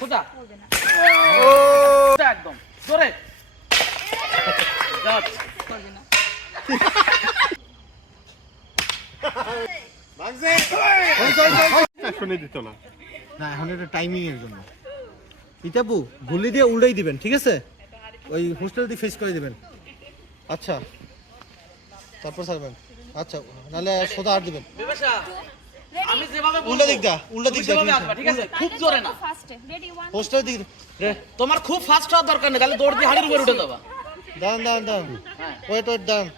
সোজা একদম জোরে শুনে দিত না। না এখন এটা টাইমিং এর জন্য। ইতাপু গুলি দিয়ে উল্টাই দিবেন, ঠিক আছে? ওই হোস্টেল দিয়ে ফেস করে দিবেন। আচ্ছা, তারপর ছাড়বেন। আচ্ছা, নাহলে সোজা আর দিবেন। বিপাশা আমি যেভাবে বলবো উল্টা দিক দা, উল্টা দিক দা, সেভাবে আসবা, ঠিক আছে? খুব জোরে না। হোস্টেল দিক। তোমার খুব ফাস্ট হওয়ার দরকার নেই, তাহলে দৌড় দিয়ে হাড়ির উপরে উঠে যাবা। দাঁড়ান দাঁড়ান দাঁড়ান, ওয়েট ওয়েট দাঁড়ান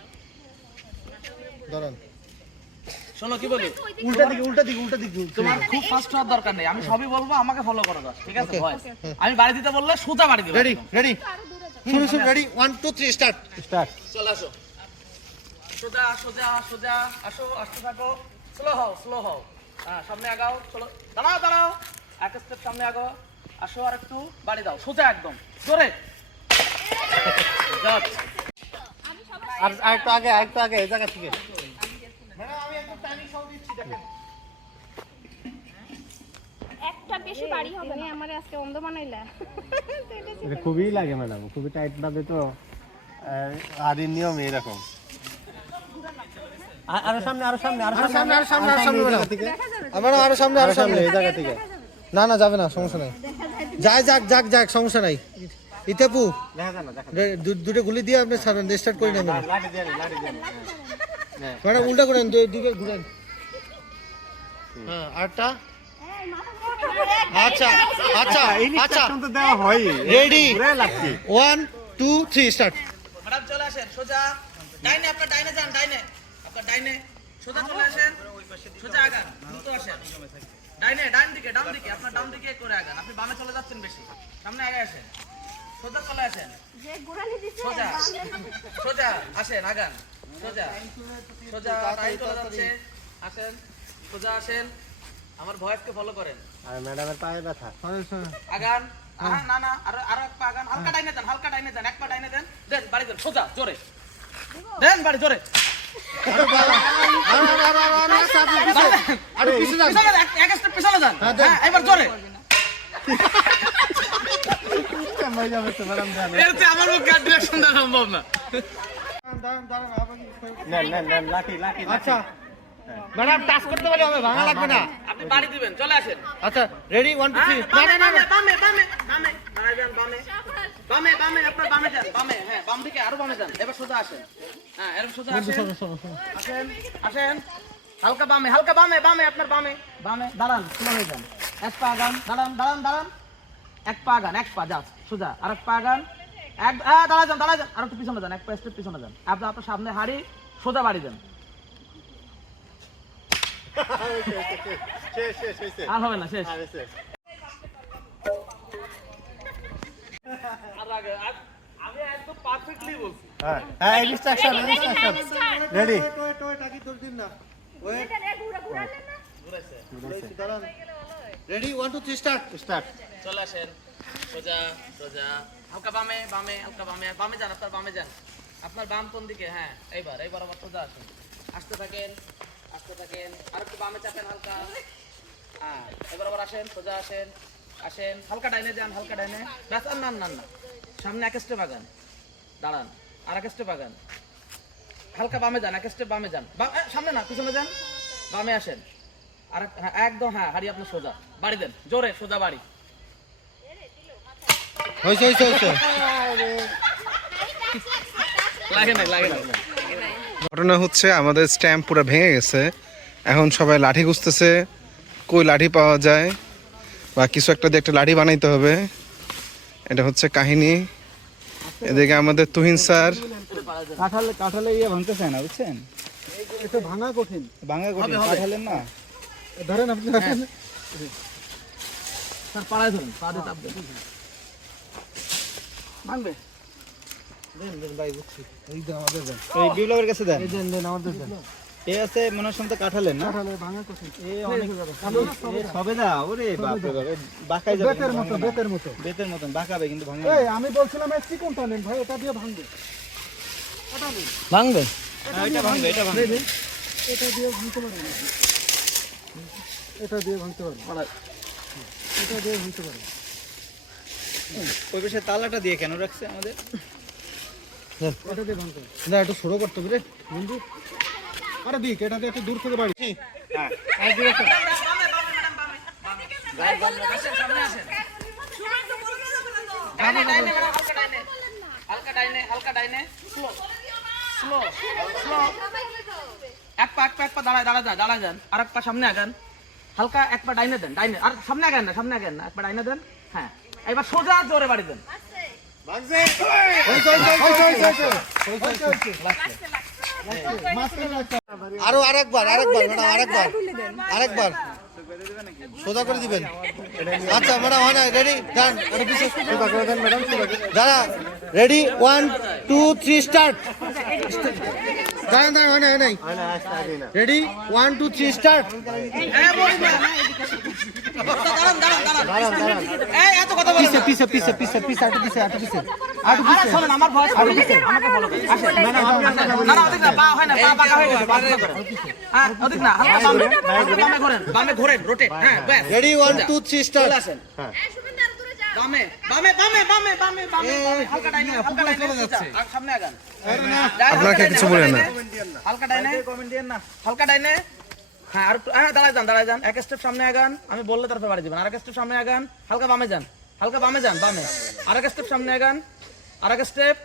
দাঁড়ান। শোনো কি বলি, উল্টা দিক, উল্টা দিক, উল্টা দিক। তোমার খুব ফাস্ট হওয়ার দরকার নেই, আমি সবই বলবো, আমাকে ফলো করো দাও, ঠিক আছে? Okay. ভয় আমি বাড়ি দিতে বললে সোজা বাড়ি দিবে। রেডি রেডি, শুরু শুরু, রেডি 1 2 3 স্টার্ট স্টার্ট। চলে আসো, সোজা সোজা সোজা আসো, আসতে থাকো, স্লো হও, হ্যাঁ সামনে আগাও, চলো, দাঁড়াও দাঁড়াও, এক স্টেপ সামনে আগাও, আসো আর একটু বাড়ি দাও, সোজা একদম জোরে। আর একটু আগে, একটু আগে এই জায়গা থেকে। ম্যাডাম আমি একটু টাইমিং সহ দিচ্ছি, দেখেন। একটা বেশি বাড়ি হবে না, আমারে আজকে অন্ধ বানাইলা। এটা খুবই লাগে ম্যাডাম, খুবই টাইট ভাবে তো আদির নিয়ম এরকম। আরো সামনে, আরো সামনে, আরো সামনে, আরো সামনে, আরো সামনে ম্যাডাম। আমার আরো সামনে, আরো সামনে এই জায়গা থেকে। না না যাবে না, সমস্যা নাই। যাক যাক যাক যাক, সমস্যা নাই। ইতাপু দেখা যায় না, দেখা দুটো গুলি দিয়ে আপনি ছাড়েন, স্টার্ট করে নেবেন। লাঠি দিয়ে ম্যাডাম উল্টা করেন, দুইবার ঘুরেন। হ্যাঁ আরটা। আচ্ছা আচ্ছা আচ্ছা, তো দেওয়া হয়। রেডি পুরো লাগছে। 1 2 3 স্টার্ট। ম্যাডাম চলে আসেন, সোজা ডাইনে, আপনার ডাইনে যান, ডাইনে, আপনার ডাইনে, সোজা চলে আসেন, সোজা আগান, দ্রুত আসেন, ডাইনে, ডান দিকে, আপনার ডান দিকে করে আগান, আপনি বামে চলে যাচ্ছেন বেশি, সামনে আগে আসেন, সোজা চলে আসেন, যে গুড়ানি দিছে সোজা সোজা আসেন, আগান, সোজা সোজা, টাইম চলে যাচ্ছে, আসেন, সোজা আসেন, আমার ভয়েসকে ফলো করেন, আর ম্যাডামের পায়ে ব্যথা। আগান, না না, আরো এক পা আগান, হালকা ডাইনে দেন, এক পা ডাইনে দেন, দেন বাড়ি দেন, সোজা জোরে দেন, বাড়ি জোরে, আরে পিছে যান, পিছনে যান, এক স্টেপ পিছনে যান, হ্যাঁ এবার জোরে। ভাই যাবে তো ম্যাডাম, দেন। এর চেয়ে আমার মুখে আর ডিরেকশন দেওয়া সম্ভব না। দাঁড়ান দাঁড়ান আবার নেন, লাঠি, লাঠি। আচ্ছা ম্যাডাম টাচ করতে পারি, হবে ভাঙা লাগবে না। আপনি বাড়ি দিবেন, চলে আসেন, আচ্ছা রেডি 1 2 3। বামে বামে বামে বামে বামে বামে যান, বামে বামে আপনার বামে যান, বামে, হ্যাঁ বাম দিকে আরো বামে যান, এবার সোজা আসেন, হ্যাঁ এরকম সোজা আসেন, আসেন আসেন, হালকা বামে বামে আপনার বামে বামে, দাঁড়ান, স্লো হয়ে যান, এক পা আগান, দাঁড়ান, এক পা আগান, এক পা যান সোজা, আর এক পা আগান, এক দাঁড়া যান, আর একটু পিছনে যান, এক পা স্টেপ পিছনে যান, আপনার সামনে হাড়ি, সোজা বাড়ি দেন, আর হবে না, শেষ। আমি একদম পারফেক্টলি বলছি। হ্যাঁ, instruction. Ready. Ready 1 2 3 start start. চলে আসেন, সোজা সোজা, হালকা বামে হালকা বামে যান, আপনার বামে যান, আপনার বাম কোন দিকে, হ্যাঁ এইবার আবার সোজা আসেন, আসতে থাকেন, আর একটু বামে চাপেন হালকা, হ্যাঁ এবার আবার আসেন, সোজা আসেন, হালকা ডাইনে যান, ব্যাস, আর না, সামনে এক স্টেপ আগান, দাঁড়ান, আর এক স্টেপ আগান, হালকা বামে যান, এক স্টেপ বামে যান, সামনে না পিছনে যান, বামে আসেন, আর হ্যাঁ একদম, হ্যাঁ হাড়ি আপনার সোজা বাড়ি দেন, জোরে সোজা বাড়ি। হইছে। লাগে না ঘটনা হচ্ছে আমাদের স্ট্যাম্প পুরো ভেঙে গেছে, এখন সবাই লাঠি খুঁজতেছে, কই লাঠি পাওয়া যায় বা কিছু একটা দিয়ে একটা লাঠি বানাইতে হবে, এটা হচ্ছে কাহিনী। এদিকে আমাদের তুহিন স্যার কাঁঠালে ইয়ে ভাঙতে চায় না, বুঝছেন? এটা ভাঙা কঠিন, কাঁঠালের না। ধরেন আপনি স্যার পাড়ায় ধরুন, পা দিয়ে চাপ দেন, ভাঙবে, দেন ভাই, বুঝছি। এই দেন আমাদের দেন, এই বিপ্লবের কাছে দেন। এই দেন আমাদের দেন। এ আছে মনে হয় সম্ভবত কাঁঠালের না। কাঁঠালে ভাঙা কঠিন, এ অনেক সবে না, ওরে বাপ রে বাপ, বাঁকাই যাবে, বেতের মতন বাঁকাবে কিন্তু ভাঙবে না। আমি বলছিলাম এই চিকনটা নেন ভাই, এটা দিয়ে ভাঙবে, ভাঙবে, হ্যাঁ, এটা ভাঙবে। এটা দিয়ে ভাঙতে পারেন, এটা দিয়ে ভাঙতে পারেন। ওই পাশে তালাটা দিয়ে কেন রাখছে আমাদের? না একটু সরো করতে হবে রে বন্ধু। আরে দিক এটা দিয়ে একটু দূর থেকে বাড়ি। হ্যাঁ আর ডিরেকশন আসেন, সামনে আসেন। ডাইনে, ডাইনে ম্যাডাম, হালকা ডাইনে। হালকা ডাইনে, হালকা ডাইনে। Slow, slow, slow. এক পা দাঁড়া যান। আর এক পা সামনে আগান। হালকা এক পা ডাইনে দেন, ডাইনে। আর সামনে আগান না, এক পা ডাইনে দেন। হ্যাঁ, এবার সোজা জোরে বাড়ি দেন। আরো আরেকবার সোজা করে দিবেন। আচ্ছা ম্যাডাম হয় না, রেডি ডান, একটু পিছে সোজা করে দেন ম্যাডাম। দাঁড়া, রেডি 1 2 3 স্টার্ট। দাঁড়ান হয় না রেডি 1 2 3 স্টার্ট। এই এত কথা বলেন না। পিছে একটু পিছে আরে শোনেন, আমার ভয়েস আরো পিছে, আমাকে ফলো করেন। আসেন। না, ওদিক না, পা হয় না, পা বাঁকা হয়ে গেছে, পা সোজা করেন। হ্যাঁ, ওদিক না, হালকা বামে ঘোরেন, রোটেট। হ্যাঁ, ব্যাস। Ready 1 2 3 start. চলে আসেন। বামে, হালকা ডাইনে, চলে যাচ্ছে। আর সামনে আগান। আপনাকে কিছু বলে না। হালকা ডাইনে, হালকা ডাইনে। হ্যাঁ, আর দাঁড়ায় যান। এক স্টেপ সামনে আগান, আমি বললে তারপর বাড়ি দিবেন। আরেক স্টেপ সামনে আগান, হালকা বামে যান, বামে। আরেক স্টেপ সামনে আগান, আরেক স্টেপ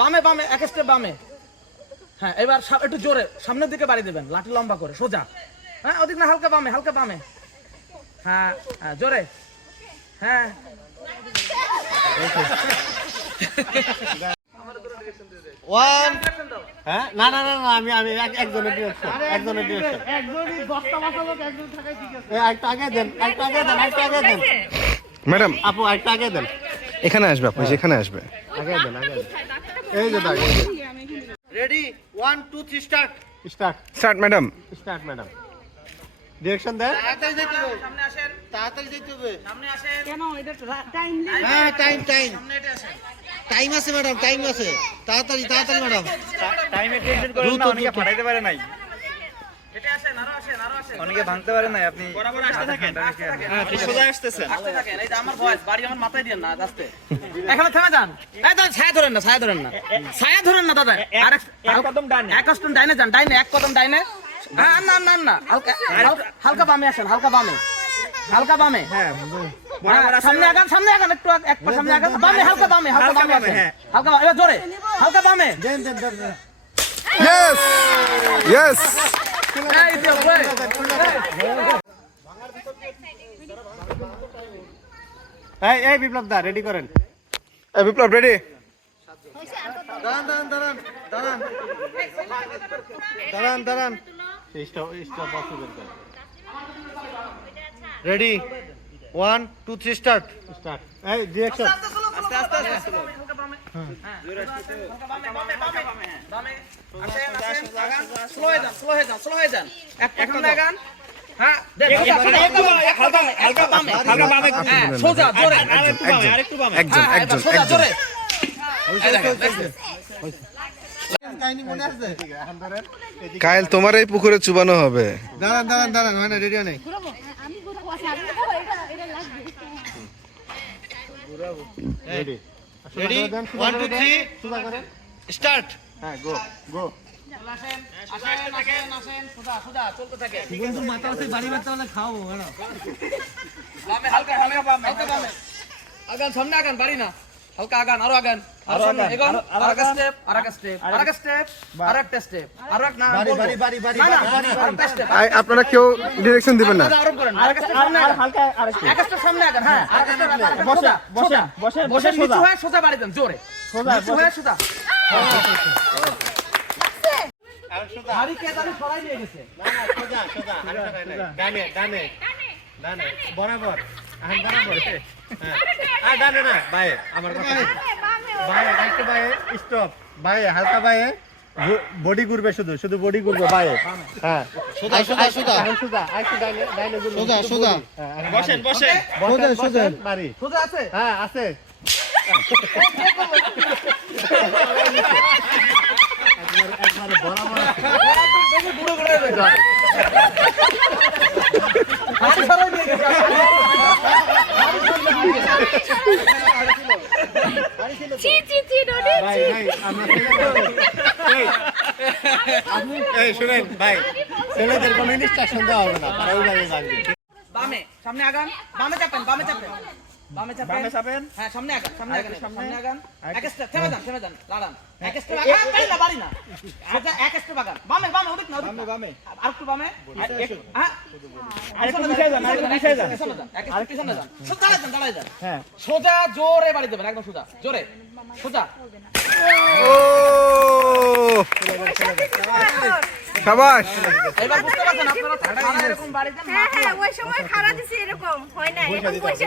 বামে, এক স্টেপ বামে। হ্যাঁ, এবার একটু জোরে সামনের দিকে বাড়ি দেবেন, লাঠি লম্বা করে সোজা। হ্যাঁ, ওদিক না, হালকা বামে। হ্যাঁ, জোরে। হ্যাঁ, ওয়ান হ্যাঁ না আমি একজনের ডিরেকশন একজনই 10টা মাথা লোক একজন থাকাই ঠিক আছে। একটা আগে দেন ম্যাডাম আপু একটা আগে দেন। এখানে আসবে, আপনি যেখানে আসবে। আগে দেন এই যে দাগ ready 1 2 3 start start madam. Madam direction দেন। সামনে আসেন, তাড়াতাড়ি যেতে হবে। সামনে আসেন। হ্যাঁ টাইম সামনে এটা আসেন। টাইম আছে ম্যাডাম, টাইম আছে। তাড়াতাড়ি ম্যাডাম। টাইমে টেনশন করেন না, অনেকে ফাটাইতে পারে নাই, এটা আসেন, আরো আসেন। অনেকে ভাঙতে পারে নাই। আপনি বরাবর আসতে থাকেন। হ্যাঁ ঠিক সোজা আসতেছেন। আসতে থাকেন। এই যে আমার ভয়েস, বাড়ি আমার মাথায় দিয়েন না, আসতে। এখানে থেমে যান। এই দাদা, ছায়া ধরেন না দাদা। আরেক কদম ডানে। এক কদম ডাইনে যান, এক কদম ডাইনে। না, হালকা বামে আসেন, হালকা বামে। হ্যাঁ, সামনে আগান, একটু এক পা সামনে আগান, বামে, হালকা বামে আসেন। হালকা বামে, এবার জোরে, হালকা বামে। ইয়েস এই যে, ওই। এই বিপ্লব দা রেডি করেন। বিপ্লব রেডি। দাঁড়ান রেডি 1 2 3 স্টার্ট। এই ডিরেকশন আস্তে। হালকা বামে। হ্যাঁ, বামে। আসেন, আগান। স্লো হয়ে যান। এক সামনে আগান। হ্যাঁ, হালকা বামে। হ্যাঁ, সোজা জোরে। একজন সোজা জোরে। কাইল তোমার এই পুকুরে চুবানো হবে। দাঁড়ান মানে রেডি নেই। Ready 1 2 3 start. হ্যাঁ গো আসেন, সোজা চলতে থাকে। বন্ধু মাথা আছে বাড়ি বাড়তে হলে খাওয়াবো ম্যাডাম। বামে, হালকা বামে। আগান, সামনে আগান, বাড়ি না। হালকা আগান, আরো আগান। এগোন, আরেকটা স্টেপ। আরেকটা স্টেপ। আরো এক না, বাড়ি আরেকটা স্টেপ। আপনারা কেউ ডিরেকশন দিবেন না। আরো করেন, আরেকটা স্টেপ সামনে আগান। এক স্টেপ সামনে আগান। হ্যাঁ, বসে নিচু হয়ে সোজা বাড়ি দেন, জোরে। নিচু হয়ে সোজা। হাড়ি কে জানি সরাই নিয়ে গেছে। ডানে বরাবর হ্যাঁ ডানে না বাইরে আমার কথা বাইরে একটু বাইরে স্টপ বাইরে হালকা বাইরে বডি ঘুরবে শুধু বডি ঘুরবে বাইরে হ্যাঁ সোজা আইসো ডাইনে ঘুরবে সোজা বসেন বাড়ি সোজা আছে? হ্যাঁ আছে একবারে বরাবর দেখি বুড়ো করে দেবে। হাড়ি সরাই নিয়ে গেছে। ছি ছি ছি ননি ছি এই শুনেন ভাই, ছেলেদের কোনো ইনস্ট্রাকশন দেওয়া হবে না, তারা ওইভাবে জানবে। বামে সামনে আগান, বামে চাপেন, বামে চাপেন, বামে চাপেন, বামে চাপেন। হ্যাঁ সামনে আগান, সামনে আগান, সামনে। সামনে আগান, এক স্টেপ থেমে যান, লাড়ান, এক স্টেপ আগান, বাড়ি না, সোজা এক স্টেপ আগান, বামে ওদিক না, বামে বামে আর একটু বামে, হ্যাঁ আরেকটু পিছিয়ে যান, আরেকটু পিছিয়ে যান। পিছনে যান, এক স্টেপ পিছনে যান, সোজা দাঁড়ায় যান, হ্যাঁ সোজা জোরে বাড়ি দেবেন, একদম সোজা, জোরে, সোজা, ও শাবাশ। এবার বুঝতে পারছেন আপনারা এরকম বাড়ি দেন, হ্যাঁ হ্যাঁ ওই সময় খাড়া দিছি এরকম হয় না এখন বসে